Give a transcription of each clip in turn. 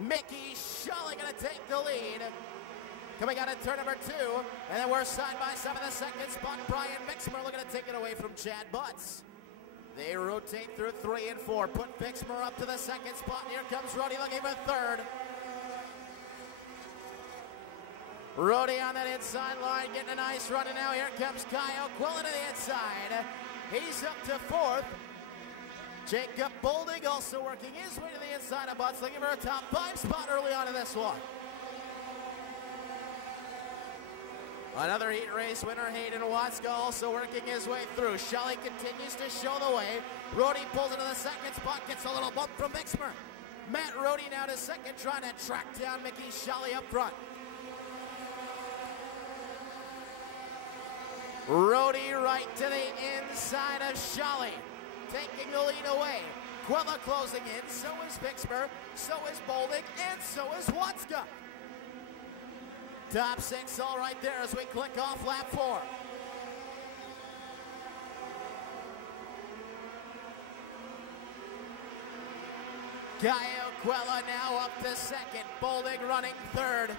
Mickey Shelley going to take the lead. Coming out of turn number 2, and then we're side by side in the second spot. Brian Vixmer looking to take it away from Chad Butts. They rotate through 3 and 4. Put Vixmer up to the second spot. Here comes Rody looking for third. Rody on that inside line, getting a nice run, and now here comes Kyle Quillen to the inside. He's up to 4th. Jacob Bolding also working his way to the inside of Butts, looking for a top 5 spot early on in this one. Another heat race winner, Hayden Watska, also working his way through. Shelley continues to show the way. Rody pulls into the second spot, gets a little bump from Vixmer. Matt Rody now to second, trying to track down Mickey Shelley up front. Rody right to the inside of Shelley, taking the lead away. Quilla closing in, so is Vixmer, so is Bolding, and so is Watska. Top 6 all right there as we click off lap 4. Kyle Quilla now up to second, Bolding running third.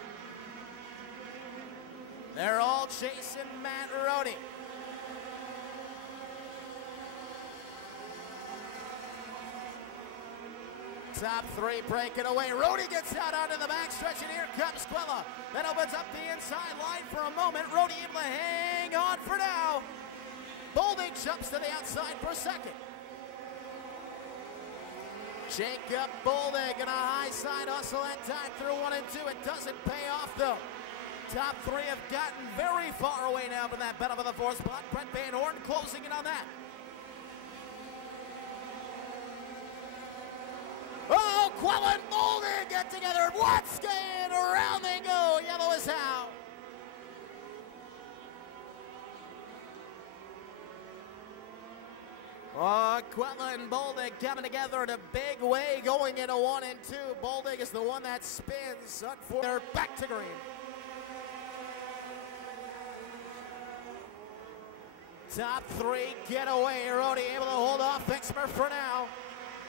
They're all chasing Matt Rody. Top 3 breaking away. Rody gets out onto the backstretch, and here comes Quilla. That opens up the inside line for a moment. Rody able to hang on for now. Bolding jumps to the outside for second. Jacob Bolding in a high side hustle that time through 1 and 2. It doesn't pay off though. Top 3 have gotten very far away now from that battle for the 4th spot. Brett Van Horn closing in on that. Oh, Quilla and Bolding get together. Watska in, around they go. Yellow is out. Oh, Quilla and Bolding coming together in a big way, going into 1 and 2. Bolding is the one that spins. They're back to green. Top 3 get away. Rody able to hold off Vixmer for now.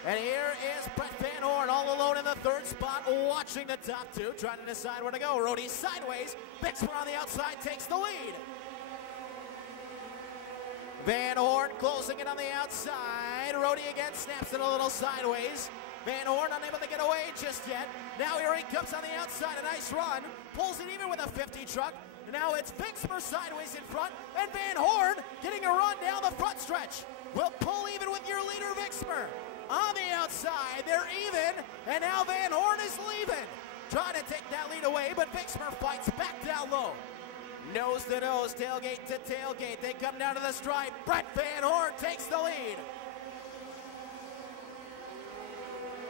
And here is Brett Van Horn all alone in the 3rd spot, watching the top 2, trying to decide where to go. Rody sideways. Vixmer on the outside takes the lead. Van Horn closing it on the outside. Rody again snaps it a little sideways. Van Horn unable to get away just yet. Now here he comes on the outside, a nice run. Pulls it even with a 50 truck. Now it's Vixmer sideways in front, and Van Horn getting a run down the front stretch. Will pull even with your leader, Vixmer. On the outside, they're even, and now Van Horn is leaving. Trying to take that lead away, but Vixmer fights back down low. Nose to nose, tailgate to tailgate. They come down to the stripe. Brett Van Horn takes the lead.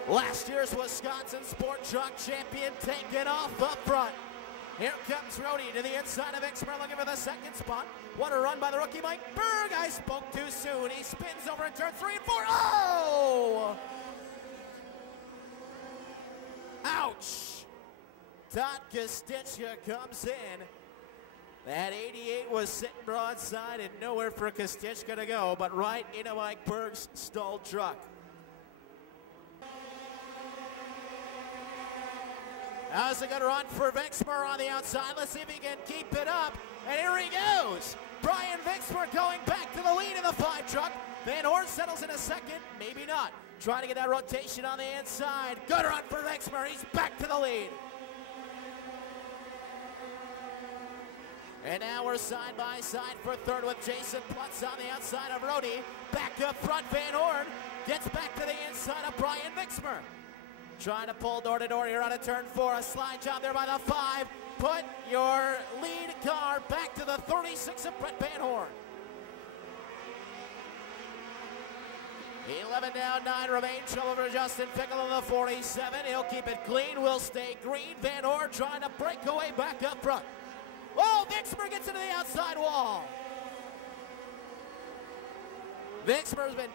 Last year's Wisconsin Sport Truck Champion taking off up front. Here comes Rody to the inside of Vixmer, looking for the 2nd spot. What a run by the rookie Mike Berg. I spoke too soon. He spins over in turn 3 and 4. Oh! Ouch! Todd Kostecka comes in. That 88 was sitting broadside and nowhere for Kostecka to go, but right into Mike Berg's stalled truck. That was a good run for Vixmer on the outside. Let's see if he can keep it up. And here he goes. Brian Vixmer going back to the lead in the 5 truck. Van Horn settles in a second. Maybe not. Trying to get that rotation on the inside. Good run for Vixmer. He's back to the lead. And now we're side by side for 3rd with Jason Plutz on the outside of Rody. Back up front, Van Horn gets back to the inside of Brian Vixmer. Trying to pull door to door here on a turn 4. A slide job there by the 5. Put your lead car back to the 36 of Brett Van Horn. 11 down, 9 remain. Trouble for Justin Fickle on the 47. He'll keep it clean. Will stay green. Van Horn trying to break away back up front. Oh, Vixmer gets into the outside wall. Vixmer's been...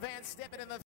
Van Stippen in the